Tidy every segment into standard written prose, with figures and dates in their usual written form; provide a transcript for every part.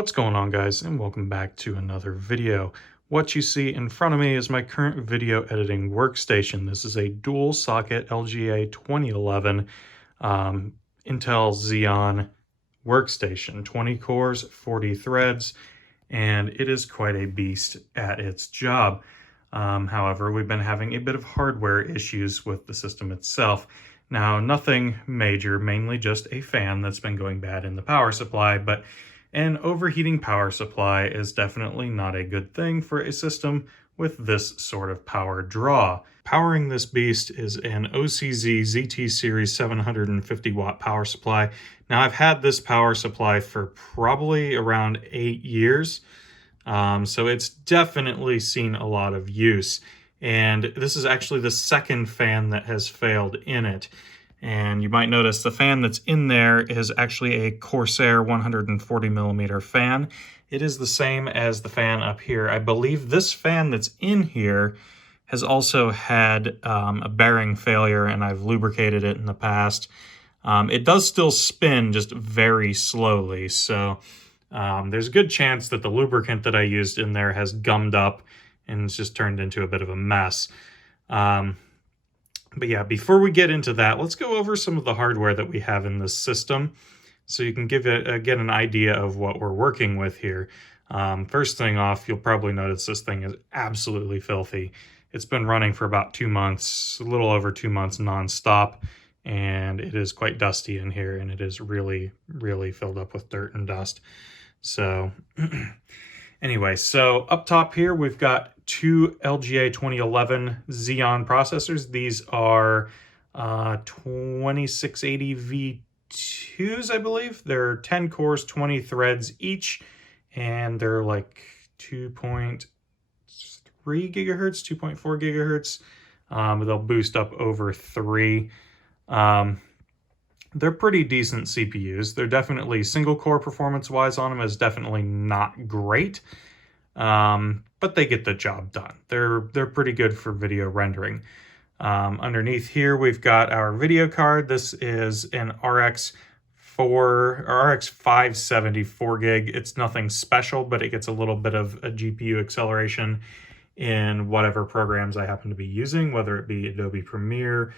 What's going on, guys, and welcome back to another video. What you see in front of me is my current video editing workstation. This is a dual socket LGA 2011 Intel Xeon workstation, 20 cores, 40 threads, and it is quite a beast at its job. However, we've been having a bit of hardware issues with the system itself. Now, nothing major, mainly just a fan that's been going bad in the power supply, but an overheating power supply is definitely not a good thing for a system with this sort of power draw. Powering this beast is an OCZ ZT Series 750 watt power supply. Now, I've had this power supply for probably around 8 years, so it's definitely seen a lot of use. And this is actually the second fan that has failed in it. And you might notice the fan that's in there is actually a Corsair 140 millimeter fan. It is the same as the fan up here. I believe this fan that's in here has also had a bearing failure, and I've lubricated it in the past. It does still spin, just very slowly. So there's a good chance that the lubricant that I used in there has gummed up and it's just turned into a bit of a mess. But yeah, before we get into that, let's go over some of the hardware that we have in this system so you can get an idea of what we're working with here. First thing off, you'll probably notice this thing is absolutely filthy. It's been running for about 2 months, a little over 2 months nonstop, and it is quite dusty in here, and it is really, really filled up with dirt and dust. So anyway, so up top here, we've got two LGA 2011 Xeon processors. These are 2680 V2s, I believe. They're 10 cores, 20 threads each, and they're like 2.3 gigahertz, 2.4 gigahertz. They'll boost up over 3. They're pretty decent CPUs. They're definitely single core performance-wise on them is definitely not great. But they get the job done. They're pretty good for video rendering. Underneath here, we've got our video card. This is an RX 570 4 gig. It's nothing special, but it gets a little bit of a GPU acceleration in whatever programs I happen to be using, whether it be Adobe Premiere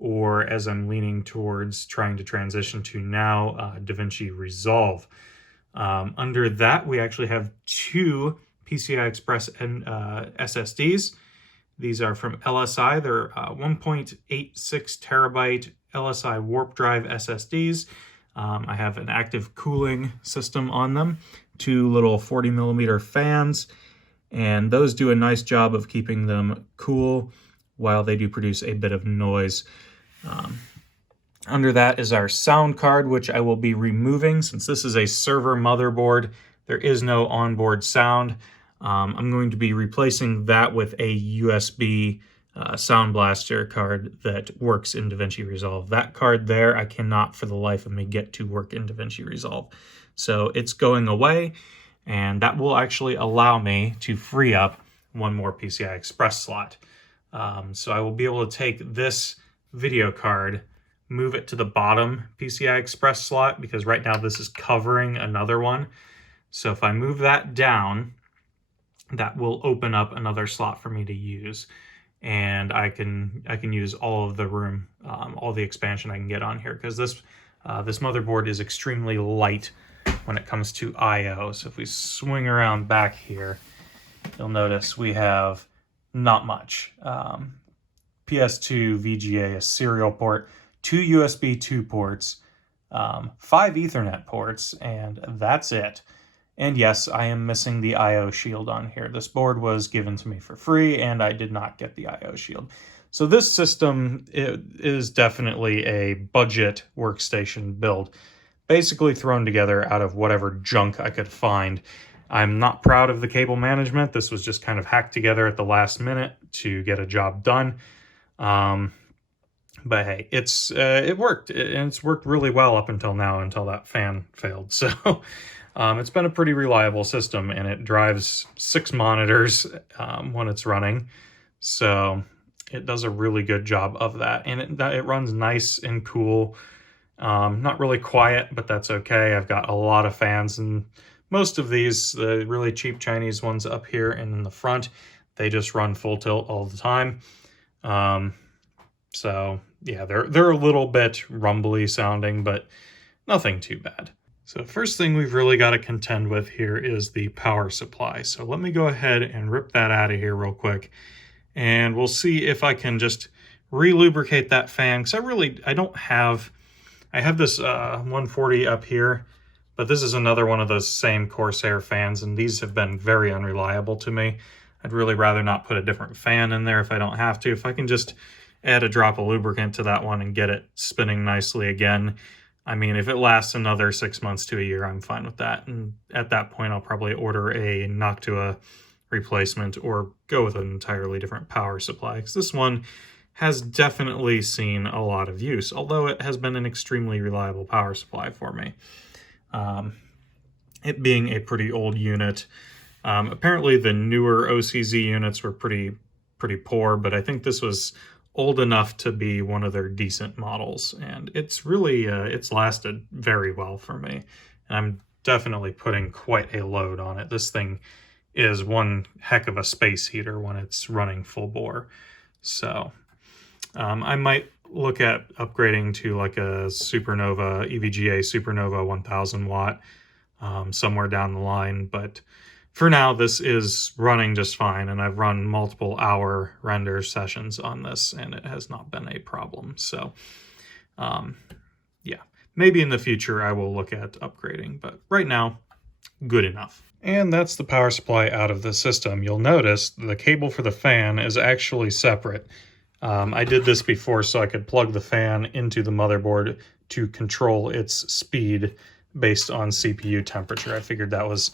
or, as I'm leaning towards trying to transition to now, DaVinci Resolve. Under that, we actually have two PCI Express and SSDs. These are from LSI. They're 1.86 terabyte LSI warp drive SSDs. I have an active cooling system on them, two little 40 millimeter fans, and those do a nice job of keeping them cool while they do produce a bit of noise. Under that is our sound card, which I will be removing since this is a server motherboard. There is no onboard sound. I'm going to be replacing that with a USB Sound Blaster card that works in DaVinci Resolve. That card there, I cannot for the life of me get to work in DaVinci Resolve. So it's going away, and that will actually allow me to free up one more PCI Express slot. So I will be able to take this video card, move it to the bottom PCI Express slot, because right now this is covering another one. So if I move that down, that will open up another slot for me to use, and I can use all of the room, all the expansion I can get on here, because this motherboard is extremely light when it comes to I/O. So if we swing around back here, you'll notice we have not much. PS2 VGA, a serial port, 2 USB 2 ports, 5 Ethernet ports, and that's it. And yes, I am missing the I/O shield on here. This board was given to me for free, and I did not get the I/O shield. So this system is definitely a budget workstation build, basically thrown together out of whatever junk I could find. I'm not proud of the cable management. This was just kind of hacked together at the last minute to get a job done. But hey, it worked, and it's worked really well up until now, until that fan failed. So it's been a pretty reliable system, and it drives 6 monitors when it's running. So it does a really good job of that, and it runs nice and cool. Not really quiet, but that's okay. I've got a lot of fans in Most of these, the really cheap Chinese ones up here and in the front, they just run full tilt all the time. So yeah, they're a little bit rumbly sounding, but nothing too bad. So first thing we've really got to contend with here is the power supply. So let me go ahead and rip that out of here real quick, and we'll see if I can just re-lubricate that fan, because I have this 140 up here, but this is another one of those same Corsair fans, and these have been very unreliable to me. I'd really rather not put a different fan in there if I don't have to. If I can just add a drop of lubricant to that one and get it spinning nicely again, I mean, if it lasts another 6 months to a year, I'm fine with that. And at that point, I'll probably order a Noctua replacement or go with an entirely different power supply, because this one has definitely seen a lot of use, although it has been an extremely reliable power supply for me. It being a pretty old unit. Apparently the newer OCZ units were pretty poor, but I think this was old enough to be one of their decent models, and it's really it's lasted very well for me, and I'm definitely putting quite a load on it. This thing is one heck of a space heater when it's running full bore. So I might look at upgrading to like a Supernova, EVGA Supernova 1000 watt somewhere down the line, but for now, this is running just fine, and I've run multiple hour render sessions on this, and it has not been a problem. So, yeah, maybe in the future I will look at upgrading, but right now, good enough. And that's the power supply out of the system. You'll notice the cable for the fan is actually separate. I did this before so I could plug the fan into the motherboard to control its speed based on CPU temperature. I figured that was...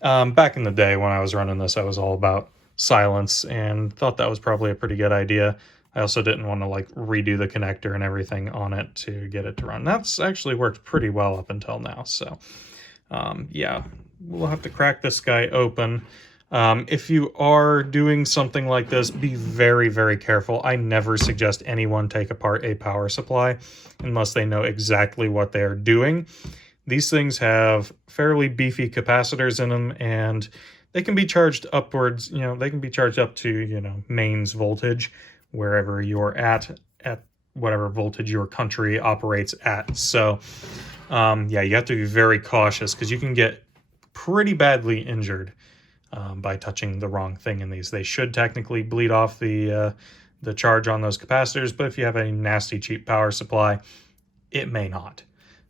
back in the day when I was running this, I was all about silence and thought that was probably a pretty good idea. I also didn't want to like redo the connector and everything on it to get it to run. That's actually worked pretty well up until now. So yeah, we'll have to crack this guy open. If you are doing something like this, be very, very careful. I never suggest anyone take apart a power supply unless they know exactly what they're doing. These things have fairly beefy capacitors in them, and they can be charged upwards, they can be charged up to, mains voltage, wherever you're at whatever voltage your country operates at. So, yeah, you have to be very cautious, because you can get pretty badly injured by touching the wrong thing in these. They should technically bleed off the charge on those capacitors, but if you have a nasty cheap power supply, it may not.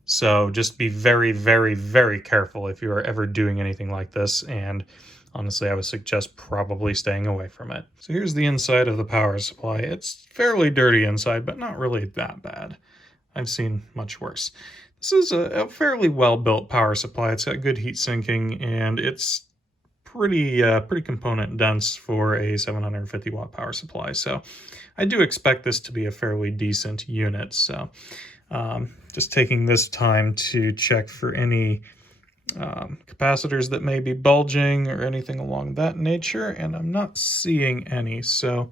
So just be very, very, very careful if you are ever doing anything like this, and honestly, I would suggest probably staying away from it. So here's the inside of the power supply. It's fairly dirty inside, but not really that bad. I've seen much worse. This is a fairly well-built power supply. It's got good heat sinking, and it's pretty component dense for a 750 watt power supply. So I do expect this to be a fairly decent unit. So just taking this time to check for any capacitors that may be bulging or anything along that nature, and I'm not seeing any. So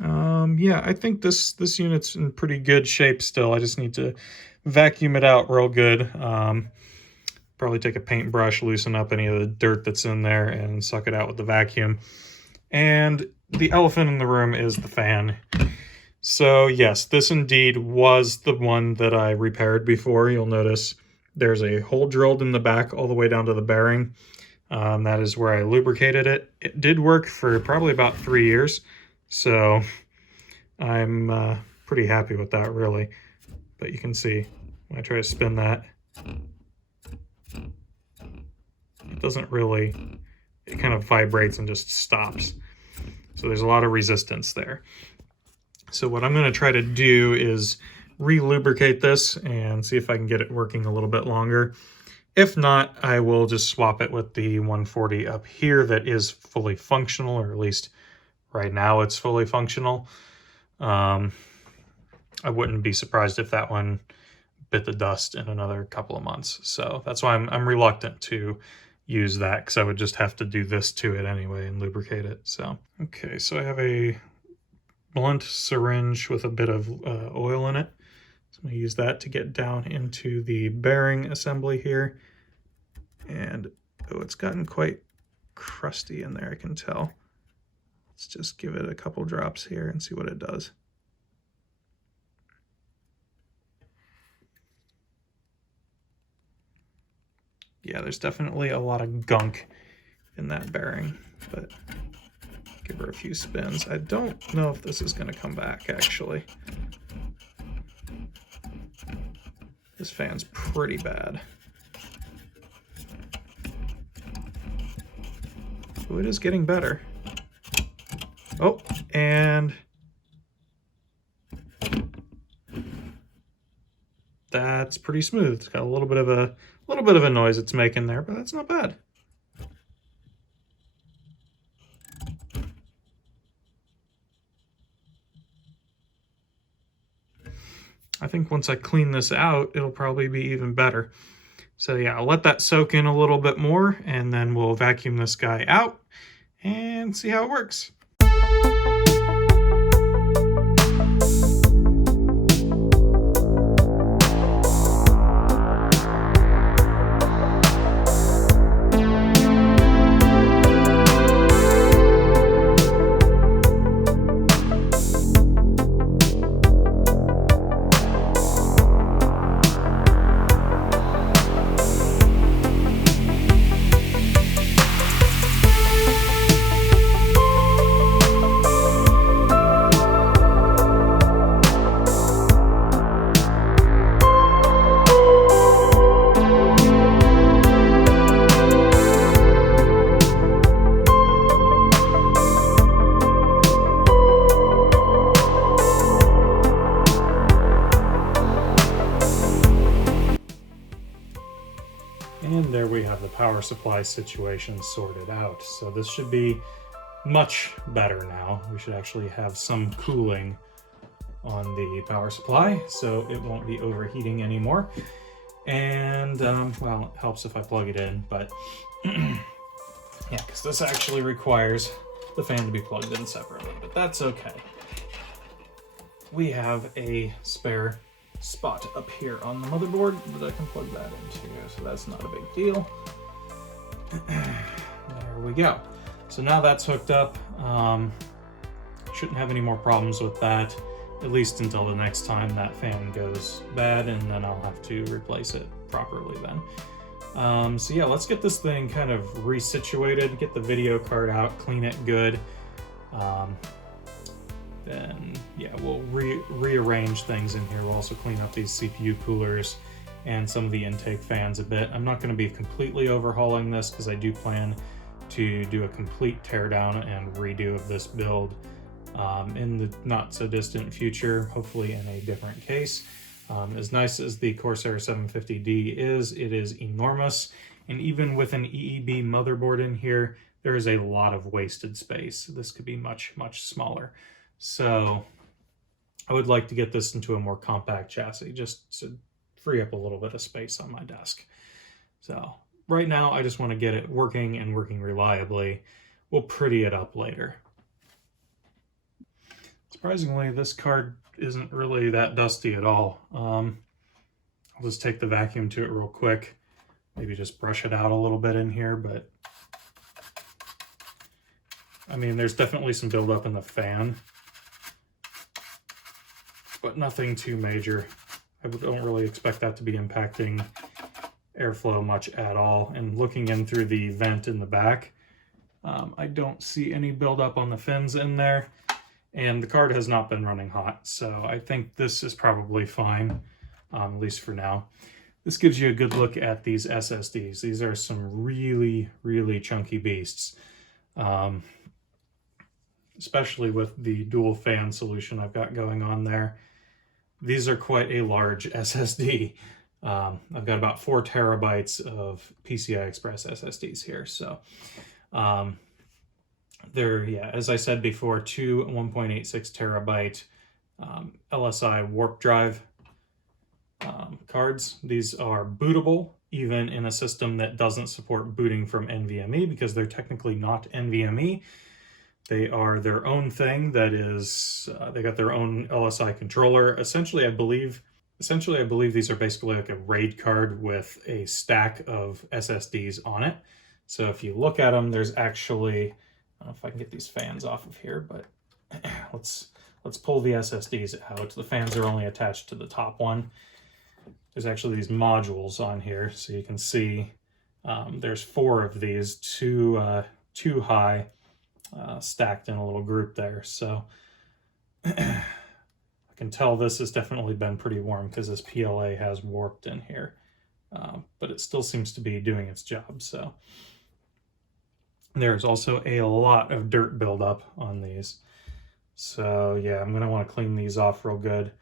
yeah, I think this unit's in pretty good shape still. I just need to vacuum it out real good. Probably take a paintbrush, loosen up any of the dirt that's in there, and suck it out with the vacuum. And the elephant in the room is the fan. So yes, this indeed was the one that I repaired before. You'll notice there's a hole drilled in the back all the way down to the bearing. That is where I lubricated it. It did work for probably about 3 years, so I'm pretty happy with that, really. But you can see when I try to spin that, it doesn't really, it kind of vibrates and just stops. So there's a lot of resistance there. So what I'm going to try to do is re-lubricate this and see if I can get it working a little bit longer. If not, I will just swap it with the 140 up here that is fully functional, or at least right now it's fully functional. I wouldn't be surprised if that one bit the dust in another couple of months. So that's why I'm reluctant to use that, because I would just have to do this to it anyway and lubricate it. So okay, so I have a blunt syringe with a bit of oil in it. So I'm going to use that to get down into the bearing assembly here. And oh, it's gotten quite crusty in there, I can tell. Let's just give it a couple drops here and see what it does. Yeah, there's definitely a lot of gunk in that bearing, but give her a few spins. I don't know if this is going to come back, actually. This fan's pretty bad. Oh, it is getting better. Oh, and that's pretty smooth. It's got a little bit of a noise it's making there, but that's not bad. I think once I clean this out, it'll probably be even better. So yeah, I'll let that soak in a little bit more, and then we'll vacuum this guy out and see how it works. And there we have the power supply situation sorted out. So this should be much better now. We should actually have some cooling on the power supply, so it won't be overheating anymore. And, well, it helps if I plug it in, but yeah, because this actually requires the fan to be plugged in separately, but that's okay. We have a spare spot up here on the motherboard that I can plug that into, so that's not a big deal. There we go. So now that's hooked up. Shouldn't have any more problems with that, at least until the next time that fan goes bad, and then I'll have to replace it properly then. So yeah, let's get this thing kind of resituated, get the video card out, clean it good. Then yeah, we'll rearrange things in here. We'll also clean up these CPU coolers and some of the intake fans a bit. I'm not going to be completely overhauling this because I do plan to do a complete teardown and redo of this build in the not so distant future, hopefully in a different case. As nice as the Corsair 750D is, it is enormous, and even with an EEB motherboard in here, there is a lot of wasted space. This could be much, much smaller. So I would like to get this into a more compact chassis just to free up a little bit of space on my desk. So right now I just want to get it working and working reliably. We'll pretty it up later. Surprisingly, this card isn't really that dusty at all. I'll just take the vacuum to it real quick, maybe just brush it out a little bit in here, but I mean, there's definitely some buildup in the fan, but nothing too major. I don't really expect that to be impacting airflow much at all. And looking in through the vent in the back, I don't see any buildup on the fins in there, and the card has not been running hot, so I think this is probably fine, at least for now. This gives you a good look at these SSDs. These are some really, really chunky beasts. Especially with the dual fan solution I've got going on there. These are quite a large SSD. I've got about 4 terabytes of PCI Express SSDs here. So they're, yeah, as I said before, 2 1.86 terabyte LSI warp drive cards. These are bootable even in a system that doesn't support booting from NVMe, because they're technically not NVMe. They are their own thing that is, they got their own LSI controller. Essentially, I believe Essentially, I believe these are basically like a RAID card with a stack of SSDs on it. So if you look at them, there's actually, I don't know if I can get these fans off of here, but let's pull the SSDs out. The fans are only attached to the top one. There's actually these modules on here, so you can see there's 4 of these, two high, stacked in a little group there. So I can tell this has definitely been pretty warm because this PLA has warped in here, but it still seems to be doing its job. So there's also a lot of dirt buildup on these. So yeah, I'm gonna want to clean these off real good.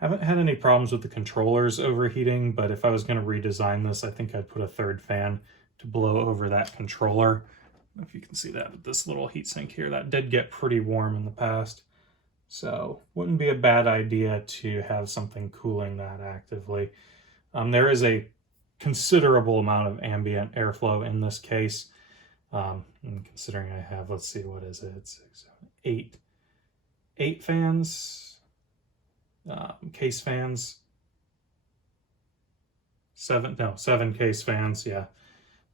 Haven't had any problems with the controllers overheating, but if I was going to redesign this, I think I'd put a 3rd fan to blow over that controller. I don't know if you can see that with this little heatsink here. That did get pretty warm in the past, so wouldn't be a bad idea to have something cooling that actively. There is a considerable amount of ambient airflow in this case. And considering I have, let's see, what is it? It's 8 fans. Case fans, 7 case fans. Yeah,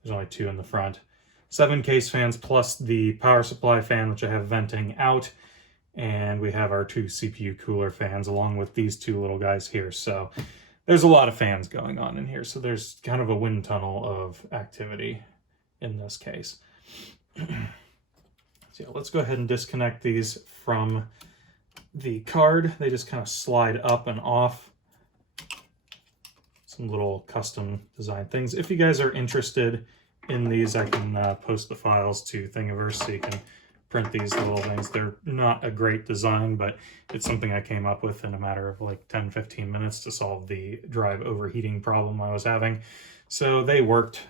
there's only 2 in the front. 7 case fans plus the power supply fan, which I have venting out, and we have our 2 CPU cooler fans along with these 2 little guys here. So there's a lot of fans going on in here. So there's kind of a wind tunnel of activity in this case. So yeah, let's go ahead and disconnect these from the card. They just kind of slide up and off. Some little custom design things. If you guys are interested in these, I can post the files to Thingiverse so you can print these little things. They're not a great design, but it's something I came up with in a matter of like 10-15 minutes to solve the drive overheating problem I was having. So they worked.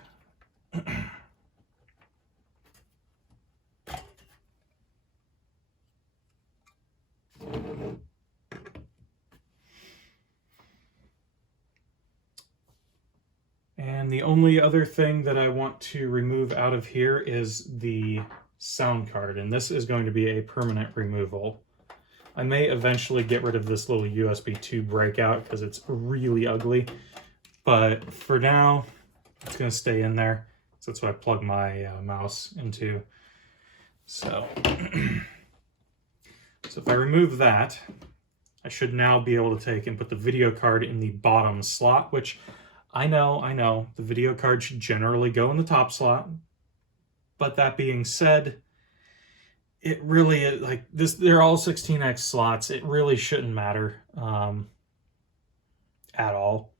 And the only other thing that I want to remove out of here is the sound card, and this is going to be a permanent removal. I may eventually get rid of this little USB 2 breakout because it's really ugly, but for now, it's going to stay in there. So that's what I plug my mouse into. So, so if I remove that, I should now be able to take and put the video card in the bottom slot, which I know, the video card should generally go in the top slot. But that being said, it really is like this, they're all 16x slots. It really shouldn't matter at all.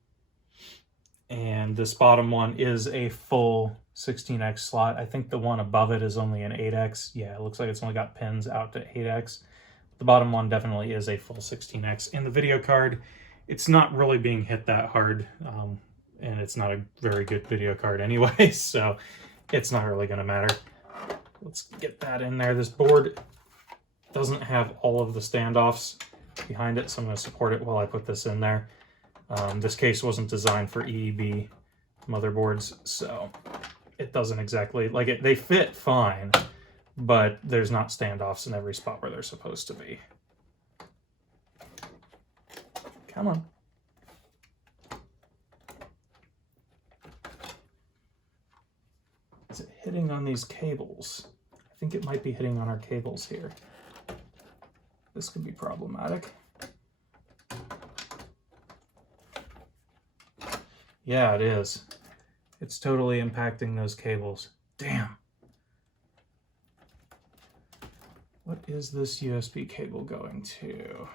And this bottom one is a full 16x slot. I think the one above it is only an 8x. Yeah, it looks like it's only got pins out to 8x. The bottom one definitely is a full 16x. And the video card, it's not really being hit that hard. And it's not a very good video card anyway, so it's not really going to matter. Let's get that in there. This board doesn't have all of the standoffs behind it, so I'm going to support it while I put this in there. This case wasn't designed for EEB motherboards, so it doesn't exactly, like it, they fit fine, but there's not standoffs in every spot where they're supposed to be. Come on. Is it hitting on these cables? I think it might be hitting on our cables here. This could be problematic. Yeah, it is. It's totally impacting those cables. Damn. What is this USB cable going to?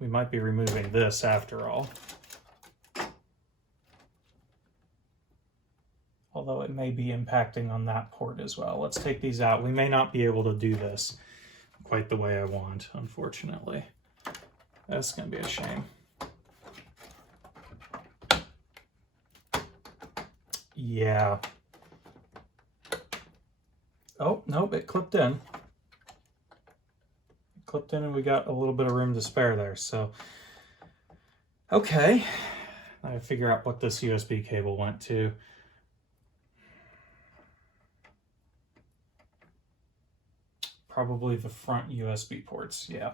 We might be removing this after all. Although it may be impacting on that port as well. Let's take these out. We may not be able to do this quite the way I want, unfortunately. That's going to be a shame. Yeah. Oh, nope, it clipped in. It clipped in and we got a little bit of room to spare there, so. Okay. I gotta figure out what this USB cable went to. probably the front USB ports. Yeah,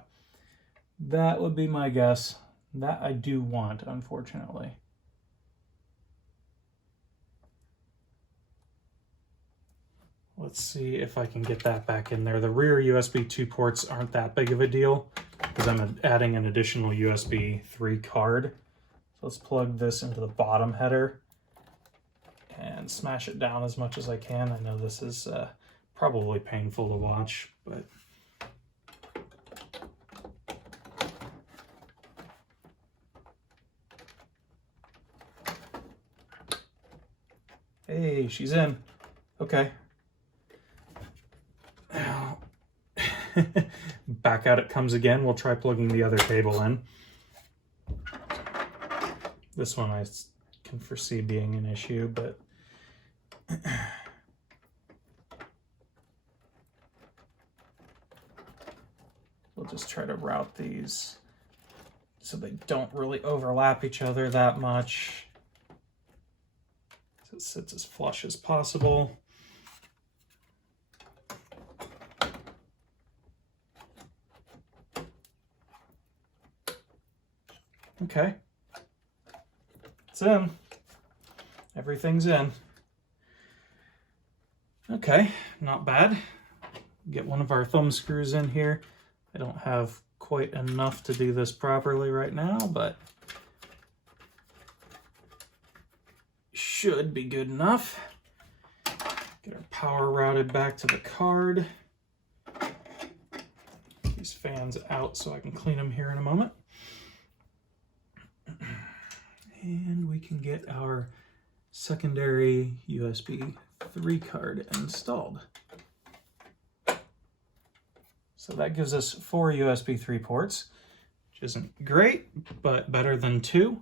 that would be my guess. That I do want, unfortunately. Let's see if I can get that back in there. The rear USB 2 ports aren't that big of a deal because I'm adding an additional USB 3 card. So let's plug this into the bottom header and smash it down as much as I can. I know this is probably painful to watch, but hey, she's in. Okay. Back out it comes again. We'll try plugging the other cable in. This one I can foresee being an issue, but we'll just try to route these so they don't really overlap each other that much. So it sits as flush as possible. Okay, it's in. Everything's in. Okay, not bad. Get one of our thumb screws in here. I don't have quite enough to do this properly right now, but should be good enough. Get our power routed back to the card. Get these fans out so I can clean them here in a moment. And we can get our secondary USB 3 card installed. So that gives us 4 USB 3 ports, which isn't great, but better than 2.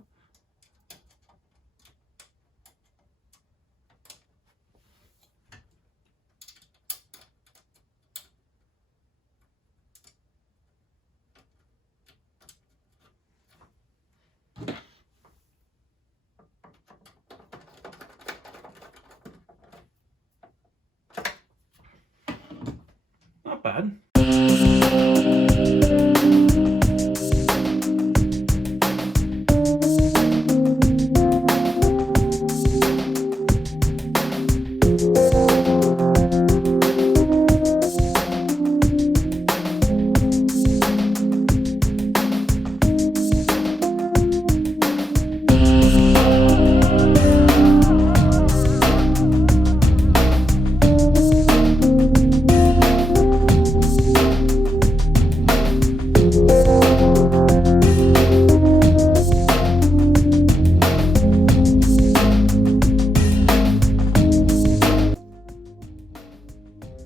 Not bad.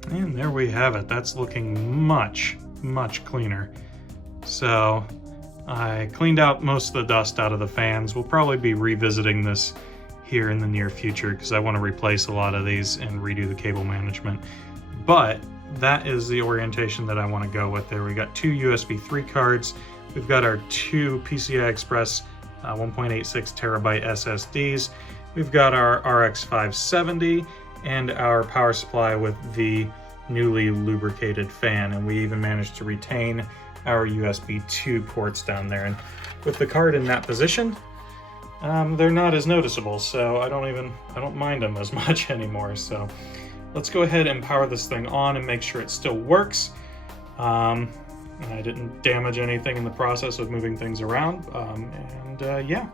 And there we have it. That's looking much, much cleaner. So I cleaned out most of the dust out of the fans. We'll probably be revisiting this here in the near future because I want to replace a lot of these and redo the cable management. But that is the orientation that I want to go with there. We got 2 USB 3 cards. We've got our 2 PCI Express 1.86 terabyte SSDs. We've got our RX 570 and our power supply with the newly lubricated fan, and we even managed to retain our USB 2 ports down there. And with the card in that position, they're not as noticeable, so I don't mind them as much anymore. So let's go ahead and power this thing on and make sure it still works. And I didn't damage anything in the process of moving things around, yeah.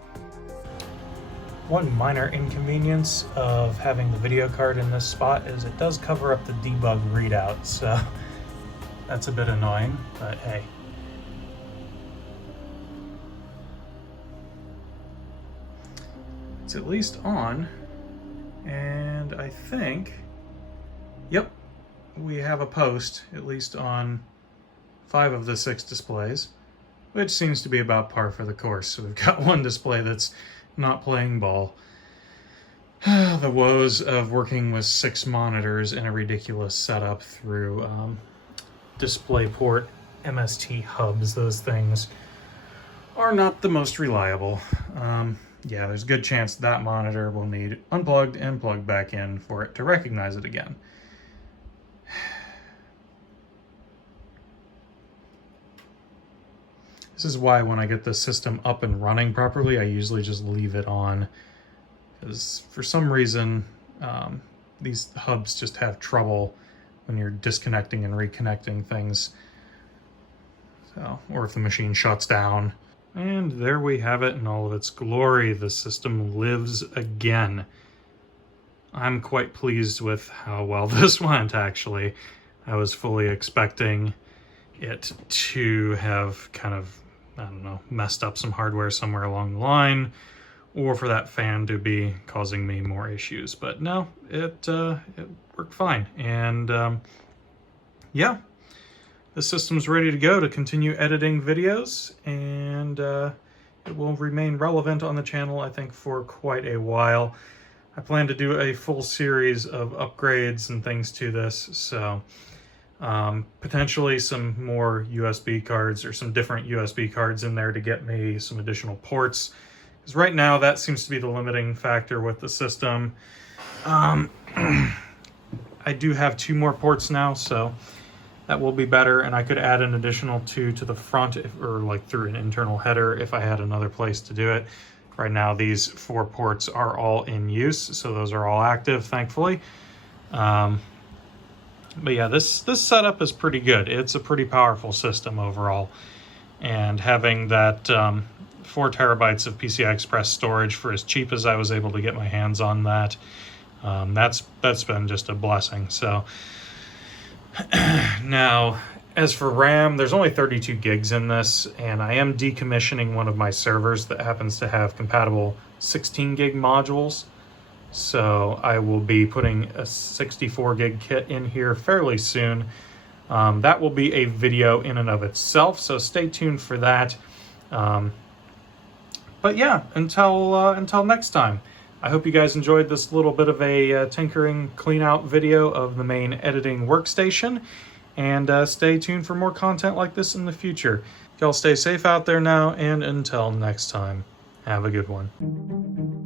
One minor inconvenience of having the video card in this spot is it does cover up the debug readout, so that's a bit annoying, but hey. It's at least on, and I think, yep, we have a post, at least on 5 of the 6 displays, which seems to be about par for the course. So we've got one display that's not playing ball. The woes of working with 6 monitors in a ridiculous setup through DisplayPort MST hubs. Those things are not the most reliable. Yeah, there's a good chance that monitor will need unplugged and plugged back in for it to recognize it again. This is why when I get the system up and running properly, I usually just leave it on, because for some reason these hubs just have trouble when you're disconnecting and reconnecting things. So, or if the machine shuts down. And there we have it in all of its glory. The system lives again. I'm quite pleased with how well this went, actually. I was fully expecting it to have kind of, I don't know, messed up some hardware somewhere along the line, or for that fan to be causing me more issues. But no, it worked fine. And yeah, the system's ready to go to continue editing videos, and it will remain relevant on the channel, I think, for quite a while. I plan to do a full series of upgrades and things to this, so potentially some more USB cards or some different USB cards in there to get me some additional ports, because right now that seems to be the limiting factor with the system. I do have 2 more ports now, so that will be better, and I could add an additional 2 to the front, or like through an internal header if I had another place to do it. Right now these 4 ports are all in use, so those are all active, thankfully. But yeah, this setup is pretty good. It's a pretty powerful system overall, and having that 4 terabytes of PCI Express storage for as cheap as I was able to get my hands on that, that's been just a blessing. So now, as for RAM, there's only 32 gigs in this, and I am decommissioning one of my servers that happens to have compatible 16 gig modules. So I will be putting a 64 gig kit in here fairly soon. That will be a video in and of itself, so stay tuned for that. But yeah, until next time, I hope you guys enjoyed this little bit of a tinkering clean out video of the main editing workstation, and stay tuned for more content like this in the future. Y'all stay safe out there now, and until next time, have a good one.